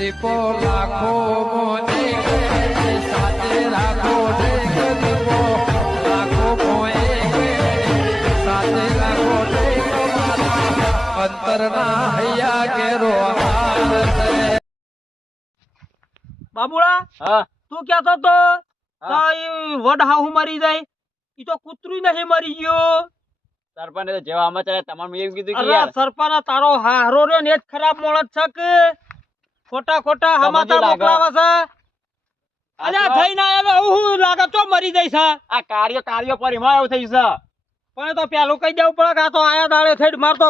દીપો લાખો મોને સાથે રાખો દીપો લાખો મોએ સાથે રાખો અંતરના હૈયા કેરો બાબુડા હા તું ક્યાં તો વડ હાહુ મરી જાય ઈ તો કૂતરું નહીં મરી ગયો સરપંચ તો જેવા આમાં ચાલે તમારે મેં એમ કીધું કે અરે યાર સરપંચ તારો હારો રે ને જ ખરાબ મોણસ છે કે ખોટા ખોટા તમને હમાતા લાગે? મોકલાવે છે અલ્યા જઈને આવે હું લાગે તો મરી જાય છે આ કાર્ય પર એમાં એવું થઈ છે પણ એ તો પેલું કહી દેવું પડે કે આ તો આયા દાડે થઈ મારતો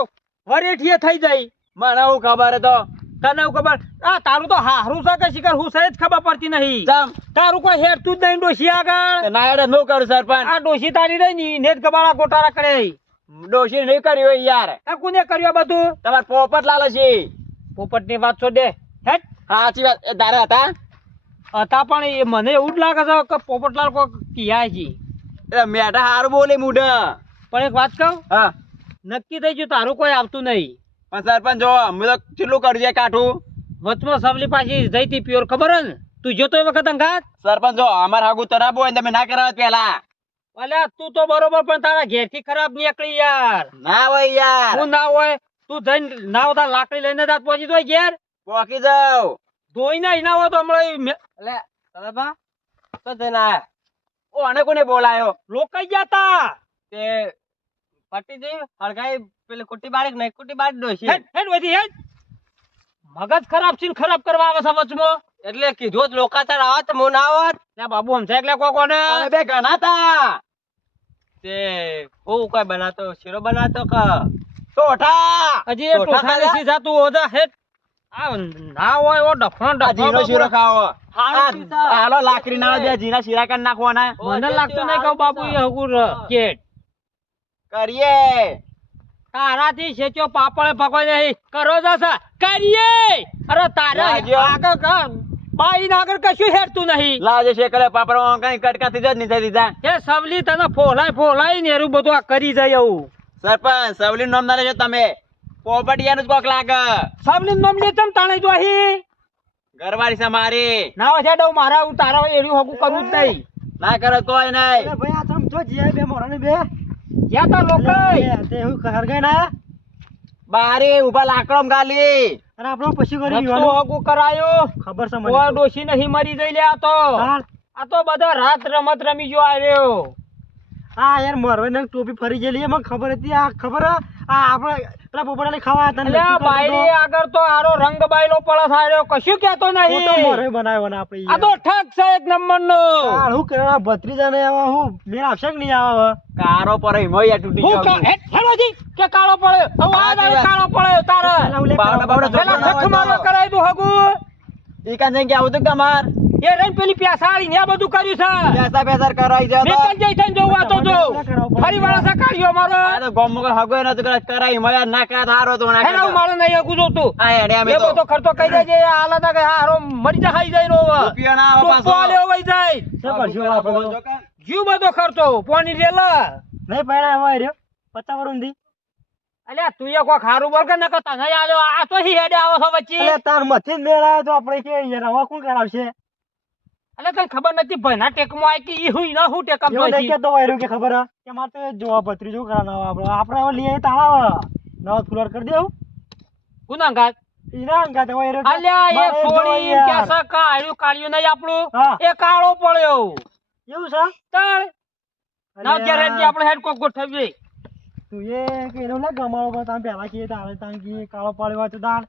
વરેઠીએ થઈ જાય મને એવું ખબર તો તને એવું ખબર આ તારું તો હારું છે કે શિકાર હું સહેજ ખબર પડતી નહીં જામ તારું કોઈ હેઠતું જ નહીં ડોશી આગળ ના એડે નો કરું સરપંચ આ ડોશી તારી રહી ની નેટ ગબાળા ગોટાળા કરે ડોશી નહીં કર્યું હોય યાર આ કોને કર્યું આ બધું તમાર પોપટ લાલે છે પોપટ ની વાત છોડ દે હેટ સાચી વાત એ તારે હતા હતા પણ એ મને એવું જ લાગે છે કે પોપટલાલ કોઈ કિયા છે એ મેઠા હારું બોલે મુઢા પણ એક વાત કહું હા નક્કી થઈ ગયું તારું કોઈ આવતું નહીં પણ સરપંચ જો અમે તો કેટલું કર્યું છે કાઠું વચમાં સવલી પાછી જઈતી પ્યોર ખબર હે ને તું જોતો એ વખત અંગાત સરપંચ જો અમાર હાગુ તરાબ હોય ને તમે ના કરાવત પેલા અલ્યા તું તો બરોબર પણ તારા ઘેર થી ખરાબ નીકળી યાર ના હોય યાર હું ના હોય તું જઈને ના હોય તાર લાકડી લઈને જાત પહોંચી દો ઘેર પોકી જાવ ધોઈ ના ના હોય તો હમણાં એટલે તમે બા તો જઈને આયા ઓ આને કોને બોલાયો લોકાઈ ગયા તા તે પટ્ટી જઈ હળગાઈ પેલી કુટી બાળી નહીં કુટી બાળી દો હેડ હેડ વધી હેડ મગજ ખરાબ છે ને ખરાબ કરવા આવે છે વચમાં એટલે કીધું જ લોકાચાર આવત મો ના આવત લે બાબુ સમજાય એટલે કોને અરે બે ઘણા તા તે હું કોઈ બનાતો શીરો બનાતો કે ટોઠા હજી એ ટોઠાની સી જાતું ઓજા હેડ આ ના હોય ઓ ડફણ આ જીનો શીરો ડફણ ખાવો હારું પીતા. હાલો લાકડી ના બે જીના શીરા કરી નાખવાના મને લાગતું નહીં કહું બાબુ એ હગુર કેટ કરીએ તારાથી સેચો પાપડે પકવાય નહીં કરો જશે કરીએ અરે તારા લાગ્યો. આગળ કર બાઈ ના આગળ કશું હેરતું નહીં લાજે શેકડે પાપડ કઈ કટકાથી જ નહીં થઈ દીધા એ સવલી તને ફોલાય ને એરું બધું આ કરી જાય એવું સરપંચ સવલી નામ ના લેજો તમે પોપટિયાનું જ કોક લાગે સવલી નામ લે તમ તાણે જો હી ઘરવાળી છે મારી ના હોય ડો મારા હું તારા એરું હગું કરવું જ નહીં ના કરે કોઈ નહીં ભાઈ આ તમ જો જીયા બે મોરાને બે જ્યાં તો લોકો તે હું હરગાઈ ના બારી ઉભા લાકડો ગાલી અને આપણો પછી કરી નકશો હગું કરાયો ખબર છે કોઈ મને ડોશી નહીં મરી જઈ લે આ તો હાલ. આ તો બધા રાત રમત રમી જો આવ્યો આ યાર મરવે ને ટોપી ફરી ગયેલી મને ખબર હતી આ ખબર હે? આ આપણે પેલા પોપડાને ખાવા હતા ને અલ્યા બાયરી આગળ તો આરો રંગ બાયલો પડસ આર્યો કશું કેતો નહીં મોરે બનાવ્યો ને આપણે આ તો ઠગ છે એક નંબર નો યાર હું કરવા ભત્રીજાને આવા હું મેં આવશે કે નહીં આવે કારો પર હિમોયા તૂટી હું ગયો હેડોજી કે કાળો પડ્યો હવે આ દાડે કાળો પડ્યો તારે પેલા છખ મારો કરાય તું હગુ ઈ કાન જઈ ગયા આવતું કમાર એ રન પેલી પ્યાસાળી ને આ બધું કર્યું છે પેસા કરાઈ જાય મેં કઈ જઈ થઈને જોવા તો જો ફરી વાળા સકાળ્યો મારો આ તો ગોમો હગો ન તો કરાઈ હિમોયા ના કરા થારો તો ના હેડા હું મારે નહીં હગું જોતું આ હેડે અમે એ તો બધો ખર્ચો કહી દેજે હાલત કે હારો મરી જા ખાઈ જાય નો રૂપિયા ના આવે તો પાલ્યો વઈ જાય શું કરશું આપણે જીવ બધો ખર્ચો પોણી લેલા નહીં પડ્યા હવે રહ્યો 50 વર્ષ દી અલ્યા તું એ કોઈ ખારું બોલ કે ન કરતા નહીં આવ્યો આ તો હી હેડે આવો છો વચ્ચે એટલે તાર મથી જ મેળ આવે તો આપણે કે યાર હવે કોણ કરાવશે અલ્યા તને ખબર નથી ભાઈના ટેકમાં આવી કે ઈ હું ના હું ટેકમ એવું નહીં જોઈશી. કેતો હોય કે ખબર હે? કે મારે તો જોવા ભત્રીજો કરાવવાનો આપણે આપણે હવે લઈએ તાળા નવા ફ્લોર કરી દેવું ગુનાગાર ઈના અંગા તો હોય અલ્યા એ સોડી કેસા કા આયુ કાળિયું નહીં આપણું હા. એ કાળો પડ્યો એવું છે તાણ ના ક્યારે હેડ આપણે હેડ કોક ગોઠવીએ તું એ કે એનો ના ગમાડો પણ તમે પહેલા કીએ તારે તાન કી કાળો પાડ્યો હોય તો દાણ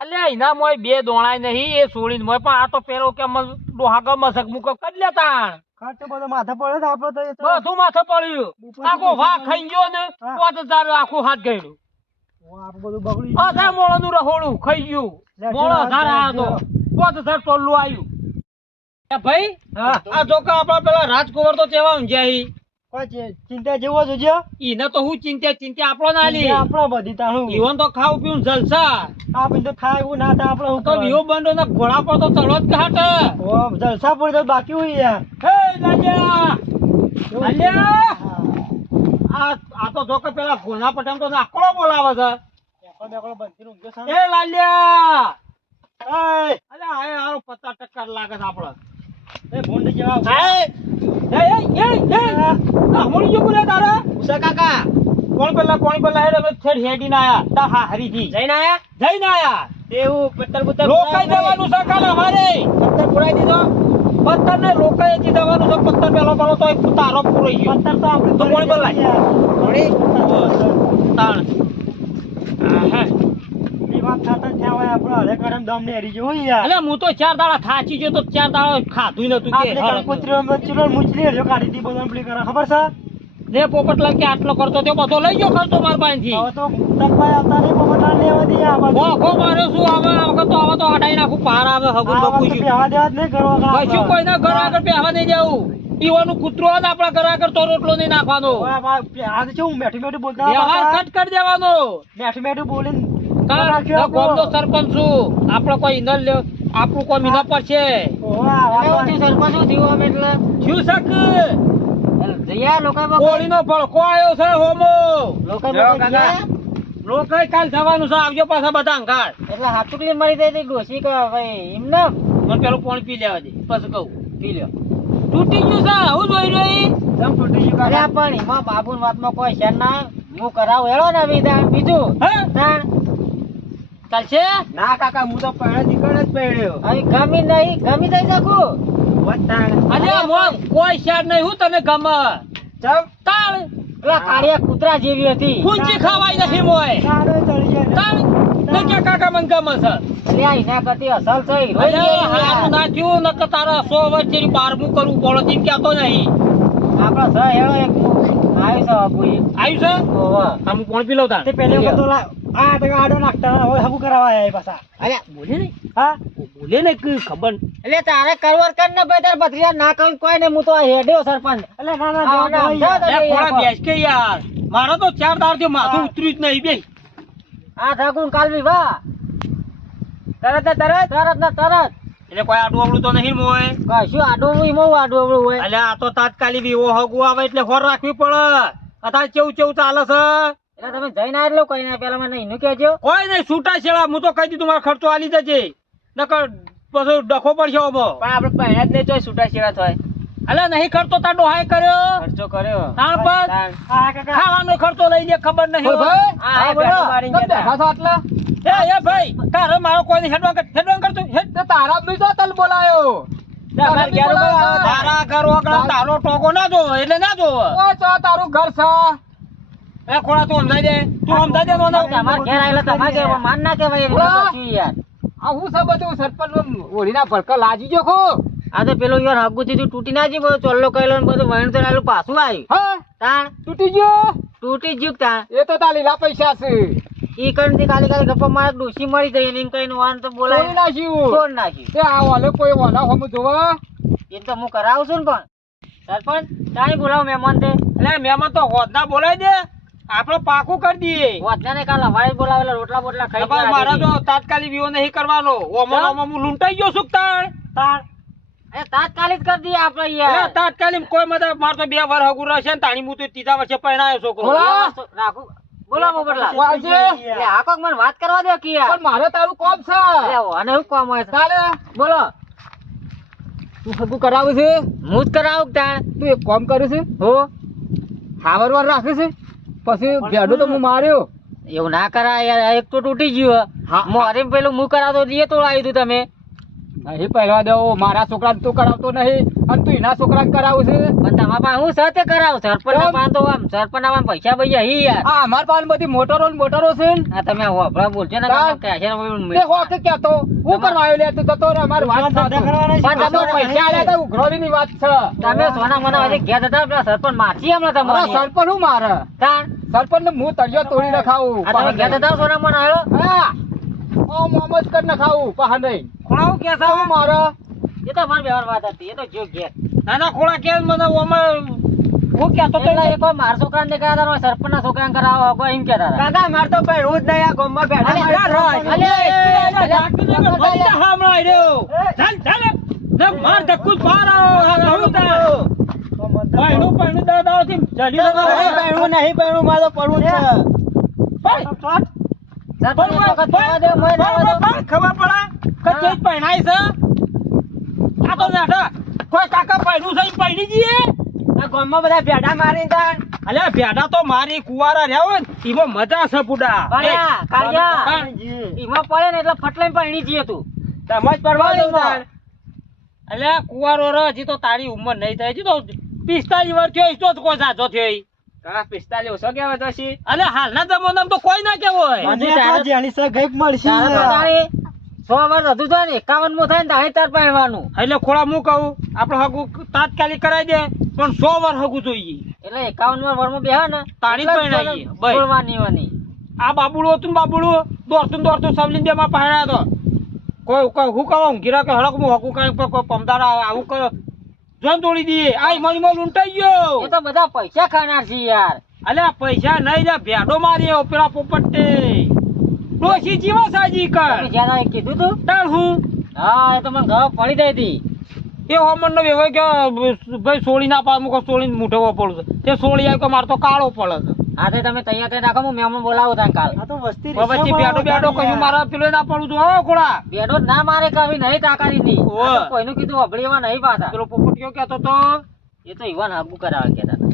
અલ્યા એના મોય બે દોણાય નહીં એ સોડીને મોય પણ આ તો પેલો કે ડોહાગા મસક મુકો કરી લે તાણ ખર્ચો બધો માથે પડે તો આપણે તો એ તો બધું માથે પડ્યું આખો વાહ ખાઈ ગયો ને હા. 5000 આખું હાથ ગયું આપણે બધું બગડી 1000 મોળાનું રહોડું ખાઈ ગયું લે, મોળો જો, 1000 આ તો 5000 ટોલું આવ્યું એ ભાઈ આ જોકા આપડા પેલા રાજકુંવર તો કેવા ઊંઘ્યા હી કોઈ ચિંતા જેવો જોજો ઈને તો હું ચિંતા આપણો ના લી આપણો બધી તાણું ઈવન તો ખાવ પીવું જલસા આપણે તો થાય એવું ના થાય આપણે હું તો વિવો બંડો ના ઘોડા પર તો ચડો જ ઘાટ ઓ જલસા પડી તો બાકી હોય યાર હે લાલ્યા લાલ્યા આ તો જો કે પેલા ઘોડા પટામ તો નાકડો બોલાવે છે બેકડો બંધી ઊંઘ્યો છે એ લાલ્યા એય અરે તારો 50% લાગે છે આપણો. એ ભૂંડી જેવા હમણાં જો બોલે તારે ઉષા કાકા કોણ પેલા હેડ અમે છેડ હેડીને આયા તા હા હરીથી જઈને આયા જઈને આયા તેવું પત્તર પુત્તર રોકાઈ દેવાનું છે કાલે અમારે પત્તર પુરાઈ દીધો પત્તર ને રોકાઈ જ દેવાનું છે પત્તર પેલો તો એક તારો પૂરો ગયો પત્તર તો આપણે તો કોણ બોલાય? થોડી તાણ આહા. એ વાત થતા થયા હોય આપણે હરે કડમ દમ ને હરી ગયો યાર અલે હું તો 4 દાડા થાચી ગયો તો 4 દાડા ખાધું નતું કે આપણે કંકોત્રીઓ મચલો મુચલી હરજો કાઢી દી બધું પ્લે કરે ખબર છે ને પોપટલાલ કે આટલો કરતો તે બધો લઈ ગયો ખર્ચો માર પાસેથી હવે તો તકભાઈ આવતા નહીં પોપટલાલ લેવા દઈએ આ બાજુ મોખો માર્યો શું હવે તો હટાઈ નાખું પાર આવે હગું આ બકું વખતે બેહવા દેવા જ નહીં કરવા કશું કોઈના ઘર આગળ બેહવા નહીં જવું ઈવાનું કૂતરો આવે ને આપણા ઘર આગળ તો રોટલો નહીં નાખવાનો આજે છે હું મેઠી મેઠી બોલતા વ્યવહાર કટ કરી દેવાનો મેઠી મેઠી બોલીને ગામનો સરપંચ છું આપણો કોઈ ઇંધણ લે આપણું કોઈ મીના પર છે સરપંચ શું થયું અમે એટલે શું શક જયા લોકો કોળીનો ભડકો આવ્યો છે હોમો લોકો લોકોએ કાલ જવાનું છે આવજો પાછા બધા અંગાર એટલે હાથુકલી મરી જાય તો ડોસી કે ભાઈ એમને મને પેલું પાણી પી લેવા દે પછી કહું પી લ્યો તૂટી ગયું છે હું જોઈ રહી અરે પણ એમાં બાબુ વાતમાં કોઈ છે ના હું કરાવું હેડો ને બીજું હે તાણ ચાલશે ના કાકા હું તો પહેલા નીકળ જ પડ્યો અહીં ગમી નહીં ગમી જઈ શકું અરે મોમ કોઈ શેર નહીં હું તને ગમે તાળ પેલા કાળિયા કૂતરા જેવી હતી પૂંજી ખવાય નથી મોય તાળ ને કે કાકા મને ગમે છે એટલે આ એના કરતી અસલ છે અરે હારું નાખ્યું નકર તારા 100 વર્ષથી 12મું કરવું પડે તેમ કહેતો નહીં આપડે સહ હેડો એક આવ્યું છે બાપુજી આવ્યું છે ઓવા આમ કોણ પી લઉં તાર તે પહેલે વખત તો આ તો આડો નાખતા હવે હબુ કરાવવા આયા પાછા અરે બોલે નહીં હા બોલે ને કઈ ખબર એટલે તારે કરવર કર ને ભાઈ તાર ભત્રીજા ના કહું કોઈ ને હું તો આ હેડ્યો સરપંચ એટલે ના ના હા, ના, જવા દો ના, એ ખોળા બેસ કે યાર મારો તો 4 દાડથી માથું ઉતર્યું જ નહીં બે આ ઠાકુર કાલવી વાહ તરત ને તરત તરત ને તરત એટલે કોઈ આડું અવળું તો નહીં મોય કશું આડું હોય મોં આડું અવળું હોય એટલે આ તો તાત્કાલિક એવો હગું આવે એટલે હોર રાખવી પડે અત્યારે કેવું ચાલે છે એટલે તમે જઈને આટલો કઈ ના પેલા મને એનું કહેજો કોઈ નહીં છૂટા છેડા હું તો કહી દીધું મારો ખર્ચો આલી જજે નકર પછી ડખો પડશે ઓમો પણ આપણે પહેલા જ નહીં ચોય છૂટા છેડા થાય અલે નહીં ખર્ચો તાર ડોહાએ કર્યો ખર્ચો કર્યો તાણ પર હા કાકા ખાવાનો ખર્ચો લઈ લે ખબર નહીં હા બોલો આટલા એ ભાઈ તારે મારો કોઈ હેડવાન કરતું હેડ તારા બી તો તલ બોલાયો તારા ઘર વગર તારો ટોકો ના જો એટલે ના જો તારું ઘર છે એ ખોળા તું સમજાઈ દે તમારે ઘેર આવેલા તમારે ઘેર માન ના કહેવાય એટલે પછી યાર હું છે બધું સરપંચ ઓળીના ભડકા લાજી ગયો ખો આ તો પેલું યાર હગું થી તૂટી ના જી બધું ચોલ્લો કહેલો ને બધું વહેણ તો આવેલું પાછું આવ્યું હા તાણ તૂટી ગયો તૂટી જ્યું તાણ એ તો તાર લીલા પૈસા છે ઈ કણ થી ખાલી ખાલી ગપ્પા મારે ડોસી મળી જઈ એમ કઈ વાન તો બોલાય નાખ્યું છોડ નાખ્યું એ આ વાલે કોઈ વાના હમ જોવા એ તો હું કરાવું છું ને પણ સરપંચ તાણી બોલાવો મહેમાન તે એટલે મહેમાન તો હોદના બોલાવી દે આપણે પાકું કરી દઈએ વાતના ને કાલ હવારે બોલાવેલા રોટલા બોટલા ખાઈ તમારે મારા તો તાત્કાલિક વિવો નહીં કરવાનો ઓમો હું લૂંટાઈ ગયો છું તાણ એ તાત્કાલિક કરી દઈએ આપણે એટલે યાર તાત્કાલિક કોઈ મતલબ માર તો 2 વાર હગું રહેશે ને તાણી હું તો 3જા વર્ષે પરણાયો છોકરો રાખું બોલો બોબરલા વાલજી. એટલે આ કોક મને વાત કરવા દો કે યાર મારે તારું કોમ છે એટલે આને શું કામ હોય છે? તારે બોલો તું હગું કરાવે છે હું જ કરાવું કે તાણ તું એક કામ કરે છે હો હાવરવાર રાખે છે પછી ભેડો તો હું માર્યો એવું ના કરાય યાર એક તો તૂટી ગયું હા. મોરે પેલું હું કરાવતો એ તો આવ્યું તું તમે નહીં પહેરવા દેવો મારા છોકરાને તું કરાવતો નહીં અને તું એના છોકરાને કરાવું છે પણ તમારા પાસે હું સાથે કરાવું સરપંચ ના પાસે તો આમ સરપંચ ના પૈસા ભૈયા હી યાર આ અમાર પાસે બધી મોટરો ને મોટરો છે ને આ તમે હોભળા બોલજો ને હા. કે છે તે હો કે કેતો હું કરવા આવ્યો લે તું જતો રે અમાર વાત ધંધા કરવાના છે. પણ તમે પૈસા આલ્યા તો ઉઘરાણીની વાત છે તમે સોના મના હજી ઘેર હતા પેલા સરપંચ મારથી હમણાં અરે તમારે સરપંચ હું મારે તાણ સરપંચ ને હું તળિયો તોડી નખાવું આ તમે ઘેર હતા સોના મના આવ્યો હા ઓ મોમજ કરી નખાવું પહાડ નહીં ખોળાવું કે છે હું મારે એ તો મારી વ્યવહાર વાત હતી એ તો જો ઘેર નાના ખોળા કે મને ઓમાં હું કેતો તો એટલે એ કોઈ મારા છોકરાને નહીં કરાવતા હોય સરપંચ ના છોકરાને કરાવો કોઈ એમ કહેતા હતા. દાદા માર તો ભાઈ રોજ નહીં આ ગોમમાં બેઠા અલે, માર ધક્કું પાર નહીં પૈણું મારે પડવું છે સરપંચ એક વખત જવા દો, મોય ના આવવા દો. ખબર પડે કે ચેજ પહેણાય છે આ તો બેઠા કોઈ કાકા પૈણું થઈ પૈણી જઈએ આ ગામમાં બધા ભેડા મારી તાણ અલ્યા ભેડા તો મારી કુવારા રહ્યા હોય ને એમાં મજા છે બુડા ભણ્યા, કાળિયા. એમાં પડે ને એટલે ફટલાઈ પૈણી જઈએ તું સમજ પડવા દે તાણ. અલ્યા કુવારો રે હજી તો તારી ઉંમર નહીં થઈ હજી તો 45 વર્ષ થયો તો જ કોઈ સાચો થયો ઈ. કાકા 45 ઓછો કહેવાય તો શી? અલ્યા હાલના જમાનામાં તો કોઈ ના કેવો હોય મને તો જાણી છે ગઈક મળશે તારે તો તારી 100 વર્ષ હજુ થાય ને 51 મો થાય ને તારે તાર પહેરવાનું એટલે ખોળા હું કહું આપણે હગું તાત્કાલિક કરાવી દે પણ 100 વર્ષ હગું જોઈએ એટલે 51 વર્ષમાં બેહે ને તાળી એટલે જ પહેરાઈએ, તને ભાઈ. બોલવાની વાની. આ બાબુડું હતું ને બાબુડું દોડતું સવલીન બે માં પહેરાયો હતો કોઈ હું કહું ઊંઘી કે હડક હું હકું કઈ કોઈ પમદારા આવું કયો જોન તોડી દઈએ આ મણીમાં લૂંટાઈ ગયો એ તો બધા પૈસા ખાનાર છે યાર. અલ્યા પૈસા નહીં લે ભેડો માર્યો પેલા પોપટે ડોશી જીવા સાજી તમે કર જ્યાં કીધું તું તાણ હું હા એ તો મને ઘર પડી ગઈ હતી. એ હોમન નો વેવાય કે ભાઈ સોળી ના પાડ મૂકો સોળી મૂઠવો પડું છે તે સોળી આવ્યો કે મારે તો કાળો પડે છે હા તે તમે તૈયાર કરી રાખો હું મહેમાન બોલાવું તાન કાલ. આ તો વસ્તી હવે પછી બેડો કશું મારા પેલો ના પડું છું હો ખોડા બેડો જ ના મારે કવી નહીં તાકારી ની. ઓવે. આ તો કોઈનું કીધું અભડી એવા નહીં પાછા. પેલો પોપટ કયો કહેતો તો એ તો ઈવન હાગુ કરાવે કેતા હતા.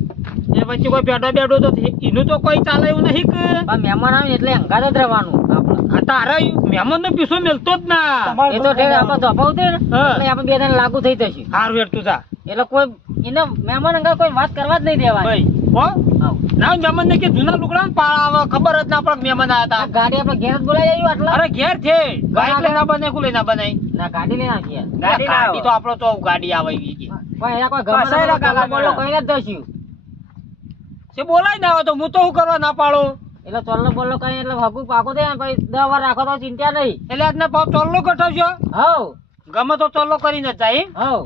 એ પછી કોઈ બેડો તો એનું તો કોઈ ચાલે એવું નહીં કે પણ મહેમાન આવે ને એટલે અંગાત જ રહેવાનું આપણે. આ તારા મહેમાન નો પીસો મેલતો જ ના એ તો ઠેર આપણે ધપાવતું ને હા. એટલે આપણે બે જણ લાગુ થઈ જશે. હારું હેડ તું જા એટલે કોઈ એને મહેમાન અંગા કોઈ વાત કરવા જ નહીં દેવાની. ભાઈ હો હાવ. ના મહેમાન ને કે જૂના લુગડા ને પાળ આવે ખબર જ ના પડે મહેમાન આવ્યા આ હતા ગાડી આપણે ઘેર જ બોલાવી આવ્યું આટલા. અરે ઘેર છે બાઈક લઈને બને કુલે ના બનાવી ના ગાડી લઈને આવીએ. ગાડી તો આપણો તો ગાડી આવે એવી છે. પણ એના કોઈ ગમે કસાયેલા તે કાકા બોલો બોલા. કઈને જ દઈશું. તે બોલાય ના આવે તો હું તો શું કરવા ના પાડું એટલે ચોલ્લો બોલ્લો કઈ એટલે હગું પાકું દે ને પછી 10 વાર રાખો તો ચિંતા નહીં. એટલે આજને પાપ ચોલ્લો કટાવશો હવ ગમે તો ચોલ્લો કરીને જ જાય હવ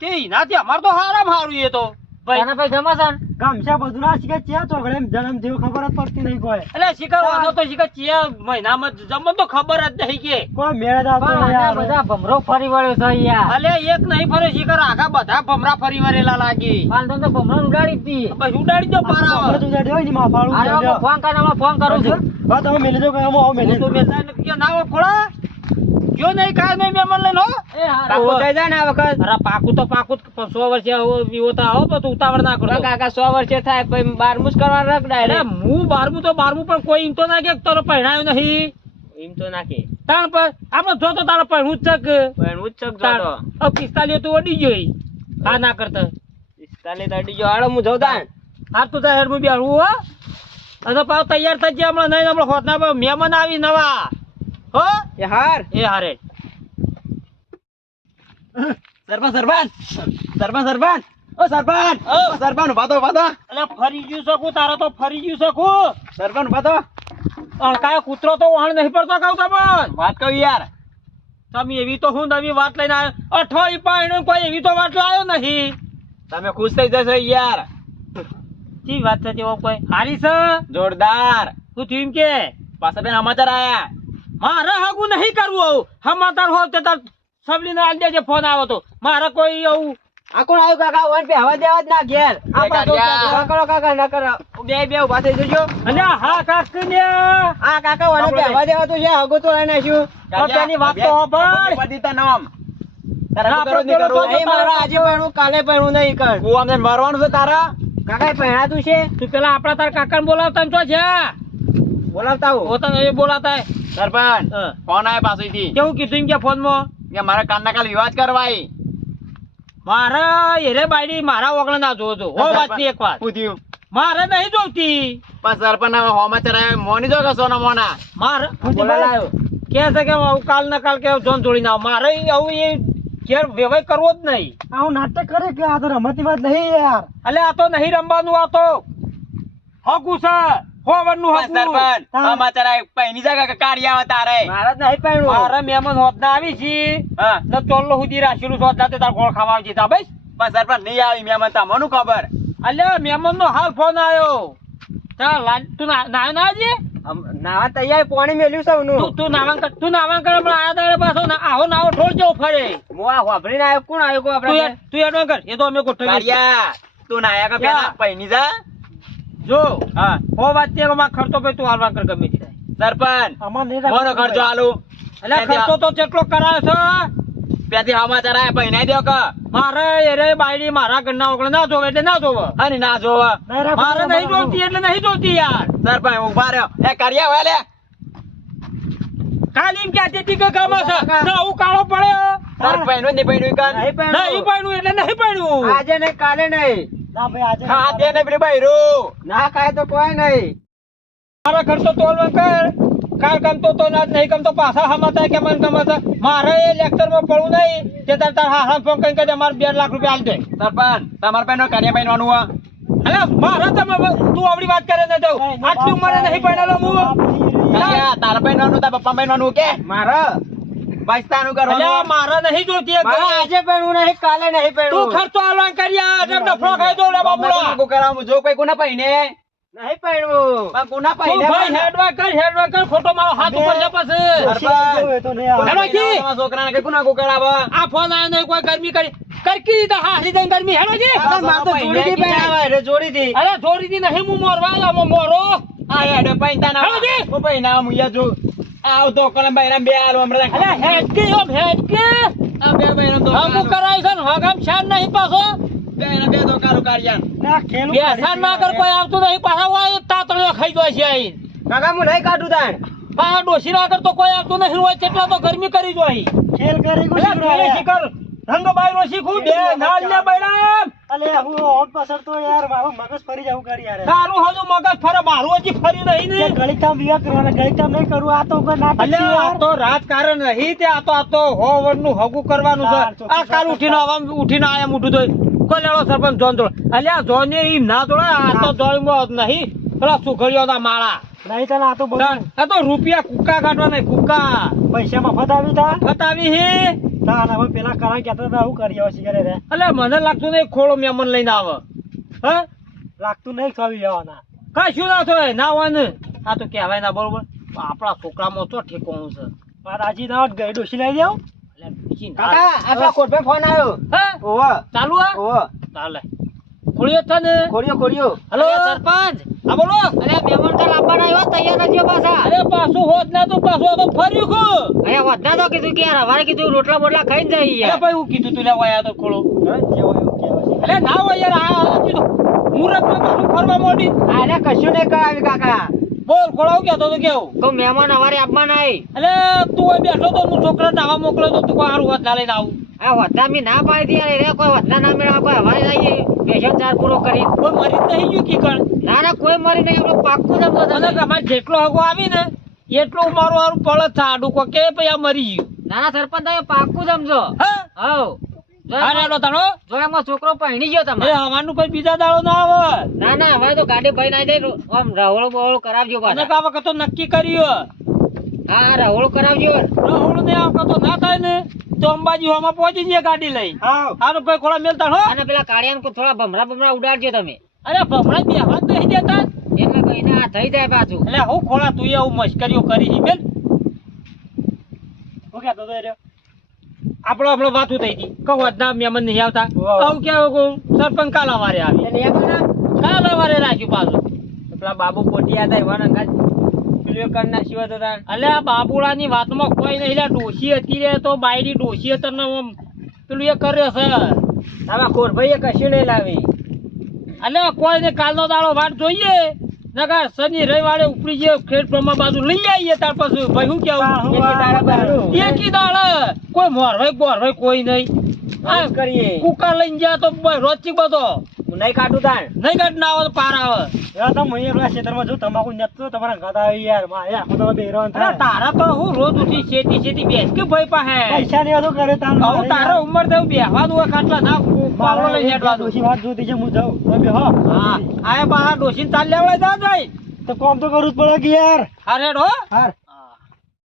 તે નાથી અમાર તો હારામ હારું એ તો ભાઈ તને પછી ગમે છે ને? ગામશા બધું ના શીખે છે ચોકડે એમ જન્મ જેવું ખબર જ પડતી નહીં કોઈ એટલે શિકાર વાંધો તો શિકાર ચિયા મહિનામાં જમવા તો ખબર જ નહીં કે કોઈ મેળ જ આવતો પણ નહીં આના યાર. બધા ભમરો ફરી વળ્યો છે યાર. અલે એક નહીં ફરે શિકાર આખા બધા ભમરા ફરી વરેલા લાગી પાંચસો તો ભમરો ઉડાડી જ દી. બસ ઉડાડી દો પાર ખબર આવે જ ઉજાડી હોય ને માફાળું અરે ઉજાડ્યો. હું ફોન કરીને હમણાં ફોન કરું છું. હા તમે મેલી દો કે આમ આવો મેલી હું તો મેલતા નથી કે ના હોય ખોળા જો નહીં કાલ નહીં મહેમાન લઈને હો એ હારું. પાકું થઈ જાય ને આ વખત અરે પાકું તો પાકું જ, પણ 100 વર્ષે વિવો તો આવો તો તું ઉતાવળ ના કરતો કાકા 100 વર્ષે થાય પછી 12મું જ કરવા રખ અરે હું 12મું તો 12મું પણ કોઈ એમ તો ના કે તારો પહેણાયો નહીં એમ તો નાખે તાણ પર આપણે જો તો તારો પહેણું જ છે પણ ઉચ્ચક તાણ. હવે 45 તો અડી ગયો ઈ. આ ના કરતા 45 અડી ગયો હાલો હું જઉં તાણ. આ તું તાર હેડ બેહું હો અને પાછો તૈયાર થઈ ગયા હમણાં નહીં હમણાં હોતના પર મહેમાન આવી નવા હો એ હાર એ હારે સરપંચ ઓ સરપંચ સરપંચ ઉભા તો એટલે ફરી ગયું શકું તારે તો ફરી ગયું શકું સરપંચ ઉભા તો અણકાયો કૂતરો તો વહાણ નહીં પડતો કહું તમને વાત કહું યાર તમે એવી તો હું નવી વાત લઈને આવ્યો અઠવાડિયું પાણી કોઈ એવી તો વાત લાવ્યો નહીં તમે ખુશ થઈ જશો યાર જી વાત છે તેવો કોઈ હારી છે જોરદાર તું થયું કે પાછા બેન સમાચાર આયા મારે હગું નહીં કરવું હમાતાર હોત તે તાર સબલીને આલ દેજે ફોન આવ્યો તો મારે કોઈ આવું આ કોણ આવ્યું કાકા ઓન પે હવા દેવા જ ના ઘેર ના કરો કાકા ના કરો બે ઉભા થઈ જજો અને હા કાકને આ કાકા ઓને પે હવા દેવા તો છે હગો તો લઈ નાખ્યું અત્યારની વાત તો હોભળ. પતિતા નામ ના, તારા આપણે પેલો તો મારા આજે પહેણું કાલે પહેણું નહીં કર હું અમને મરવાનું છે તારા કાકા પહેણાતું છે તું પેલા આપડા તાર કાકાને બોલાવતા ને તો છે બોલાવતા હું પોતાને એ બોલાતા હે. સરપંચ હા. ફોન આવ્યો પાછળથી કેવું કીધું એમ કે ફોનમાં કે મારા કાનના કાલ વિવાદ કરવાય મારે એરે બાયડી મારા ઓગણે ના જોવો છો હો વાત ની એક વાત શું થયું મારે નહીં જોવતી પણ સરપંચ હવે હોમાચાર આવ્યા મોની જો કે સોના મોના મારે બોલાયો કે છે કે હું કાલ ના કાલ કે જોન જોડી ના મારે આવું એ ઘેર વ્યવહાર કરવો જ નહીં આવું નાટક કરે કે આ તો રમતી વાત નહીં યાર. એટલે આ તો નહીં રમવાનું આ તો હગું છે હોવરનું હગું સરપંચ હોમાચાર આવ્યા પહેની જગા કાઢ્યા તારે મારા જ નહીં પહેણું મારે મહેમાન હોદના આવી છે હા ને ચોલ્લો સુધી રાખેલું છે હોદના તે તાર ગોળ ખાવા આવી તા બસ પણ સરપંચ નહીં આવી મહેમાન તમને ખબર અલ્યા મહેમાન નો હાલ ફોન આવ્યો ચાલ તું નાયો ના આજે નાવા તૈયાર પાણી મેલ્યું સૌનું તું નાવાં કર હમણાં આયા તારે પાછો આવો નાવો ઠોળ જેવો ફરે હું આ હોભરીને આવ્યો કોણ આવ્યો કો આપણે તું એડવાન કર એ તો અમે ગોઠવીએ છીએ. કાઢ્યા તું નાયા કા પેલા યા. પહેની જા જો હા હો વાત તે માં ખર્ચો પે તું હાલવાન કર ગમે તે સરપંચ આમાં નહીં મોનો ખર્ચો આલુ એટલે ખર્ચો તો કેટલો કરાયો છે પેથી સમાચાર આયા પૈનાઈ દ્યો કે મારે એરે બાયડી મારા ઘરના ઓગળ ના જોવે એટલે ના જોવે અને ના જોવા નહીં રાખો, મારે નહીં જોતી એટલે નહીં જોતી યાર સરપંચ ઉભા રહ્યો એ કર્યા હોય લે ખાલી એમ કહેતી હતી કે ગમે છે ના હું કાળો પડ્યો સરપંચ નું નહીં પૈણું કર નહીં પણ નહીં પડ્યું એટલે નહીં પડ્યું આજે ને કાલે નહીં ના ભાઈ આજે ખા દે ને પેલી બૈરું ના ખાય તો કોઈ નહીં મારા ખર્ચો તોલવા કર કાલ ગમતો તો ના નહીં ગમતો પાછા હમાતા કે મન ગમે છે મારે એ લેક્ચર માં પડવું નહીં કે તાર હારા ફોન કરીને કહે અમારે 2 લાખ રૂપિયા આલ દે સરપંચ તમારા પાસે કર્યા પૈણવાનું હોય અલે મારા તમે તું આવડી વાત કરે ને તો આટલી ઉંમરે નહીં પડેલો હું કર્યા તારા પૈણવાનું તારા પપ્પા પૈણવાનું કે મારે બાઈસ્તાનું અલે કરવાનું મારા નહીં જોતી એક મારે આજે પૈણું નહીં કાલે નહીં તું પૈણું ખર્ચો આલવાન કર્યા એટલે ડફરો ખાઈ દો લે બાબુડા કરાવું જો કોઈ કોના પૈને નહીં પૈણું પણ કોના તું પૈને ભાઈ હેડવા કર ખોટો મારો હાથ ઉપર છે પછી જોવે તો નહીં આવે. હેલો જી. છોકરાને કઈ કોના કરાવ આ ફોન આવ્યો નહીં કોઈ ગરમી કરી કરકી તો હારી દઈ ગરમી હેલો જી જોડીથી અરે થોડી દી નહીં હું મોરવા આવ્યો મોરો આ હેડે પૈતા ના હેલો જી. હું પૈના મુયા જો આવ તો કલમ બૈરામ બે આલો હમણાં અરે હેડકી ઓમ હેડકી આ બે બૈરામ તો હમું કરાય છે ને હગામ શાન નહીં પાછો બે તો કારો કાઢ્યા ના, ખેલું બે કાઢી શાન ના કર કોઈ આવતું નહીં પાછા હોય તાતણીઓ ખાઈ જાય છે આઈ કાકા હું નહીં કાઢું તાણ પાછા ડોસી ના કર તો કોઈ આવતું નહીં હોય કેટલા તો ગરમી કરી જાય ખેલ કરી અરે ગુસ્સો ઘરે આવ્યા. શીખર રંગ બાયરો શીખું બે નાલ ને બૈરામ અલે હું ઓમ પાછળ તો યાર મારું મગજ ફરી જવું કરી યાર તારું હજુ મગજ ફરે મારું હજી ફરી નહીં ને ગણિતમ વિવાહ કરવાના ગણિતમ નહીં કરવું આ તો કોઈ નાટક છે અલ્યા આ યાર. તો રાજકારણ નહીં તે આ તો હોવરનું હગું કરવાનું છે આ કાલ ઉઠીને આવા ઉઠીને આયા મોઢું ધોઈ કોઈ લેડો સરપંચ જોન જોડે અલ્યા જોને ઈ ના જોડે આ તો જોઈમાં નહીં પેલા સુઘડીઓના માળા નહીં તને આ તો બધું આ તો રૂપિયા કુક્કા કાઢવા નહીં કુક્કા પૈસા મફત આવી તા બતાવી હે ના ના હવે પેલા કરા કહેતા હતા હું કરી આવે સિગરેટ રે અલ્યા મને લાગતું નહીં ખોળો મેમન લઈને આવે હ લાગતું નહીં ખાવી જવાના કશું ના થાય ના હોય ને આ તો કહેવાય ના બરોબર આપણા છોકરામાં તો ઠેકોણું છે મારા રાજી ના હોત ગઈ ડોસી લઈ જાવ અલ્યા બીજી ના કાકા આપણા કોટ પર ફોન આવ્યો હે ઓવા ચાલુ આ ઓવા ચાલે ખોળ્યો છે ને ખોડિયો હલો સરપંચ હા બોલો અરે મહેમાન કાલ આપવાના આવ્યો તૈયાર નથી પાછા અરે પાછું હોત ને તો પાછું તો ફર્યું કો અરે વધના તો કીધું કે યાર હવારે કીધું રોટલા બોટલા ખાઈને જઈએ અરે ભાઈ હું કીધું તું લેવા આયા તો ખોળો અરે ના હોય યાર આ કીધું મુરત માં પાછું ફરવા મોડી આને કશું નહીં કરાવી કાકા બોલ ખોળાવ કેતો તો કેવું તો મહેમાન હવારે આપવાના અરે તું અહીં બેઠો તો હું છોકરા નાવા મોકલ્યો તો તું કોઈ સારું હોત ના લઈને આવું આ વધા મી ના પાડી દી રે કોઈ વધા ના મેળવા કોઈ હવારે જઈએ પેશન ચાર પૂરો કરી કોઈ મરી જ નહીં ગયું કી કણ ના ના કોઈ મરી નહીં આપણે પાક્કું જમતો અને તમારે જેટલો હગો આવી ને એટલું મારું હારું પળત છે આડું કોઈ કે ભાઈ આ મરી ગયું ના ના સરપંચ તમે પાક્કું જમજો હા હવ અરે લો તારો જો એમાં છોકરો પહેણી ગયો એ તમે હવાનું કોઈ બીજા દાડો ના આવે ના ના હવે તો ગાડી ભાઈ ના જાય આમ રહોળો બહોળો કરાવજો અને પાછા કા વખત તો નક્કી કર્યું હા રહોળો કરાવજો રાહુલ ને આ વખત તો ના થાય ને તો અંબાજી હોમાં પહોંચી જઈએ ગાડી લઈ હા હારું ભાઈ ખોળા મેલતા હો અને પેલા કાળિયાને થોડા ભમરા ઉડાડજો તમે અરે ભમણા બેહવા જ નહીં દેતા એટલે કહીને આ થઈ જાય પાછું એટલે હું ખોળા તું આવું મશ્કરીઓ કરી બેન હું કહેતો હતો એ આપણો હમણાં વાતું થઈ હતી કહું ના મહેમાન નહીં આવતા વાહ. આવું કેવું સરપંચ કાલ વારે આવી કાલ વારે રાખ્યું પાછું પેલા બાબુ પોટિયા હતા એવા નંગા પેલું કરના સિવાય તો તાન અલે આ બાબુડાની વાતમાં કોઈ નહીં લે ડોશી હતી રે તો બાયડી ડોશી હતી ને આમ પેલું એ કરે છે આવા ખોરભાઈએ કશું નહીં લાવી અલે કોઈ ને કાલનો દાડો વાટ જોઈએ નકર શનિ રવિવારે ઉપરી જે ખેડબ્રહ્મા બાજુ લઈ આવીએ ત્યાર પછી ભાઈ શું કેવું એકી દાડે કોઈ મોરભાઈ કોઈ નહીં આ કરીએ કુકા લઈને ગયા તો રોચી બધો નહીં કાઢું તાણ નહીં કાઢ ના આવે તો પાર આવે યાર તો મને પેલા ખેતરમાં જો તમાકુ નેતો તમારા ગાતા આવી યાર મારે આખો તો બેરોન અરે થાય તારા તો હું રોજ ઉઠી શેતી બેસ કે ભાઈ પાસે પૈસા ને બધું કરે તાર હવે તારો ઉંમર થયું બેહવાનું હોય ખાટલા ના પાવડો લઈને હેડવા દઉં. ડોસી વાત જોતી છે હું જાઉં તમે હો હા આ બહાર ડોસીને ચાલ લેવડાય જા જાય તો કામ તો કરવું જ પડે કે યાર હા રેડ હો હાર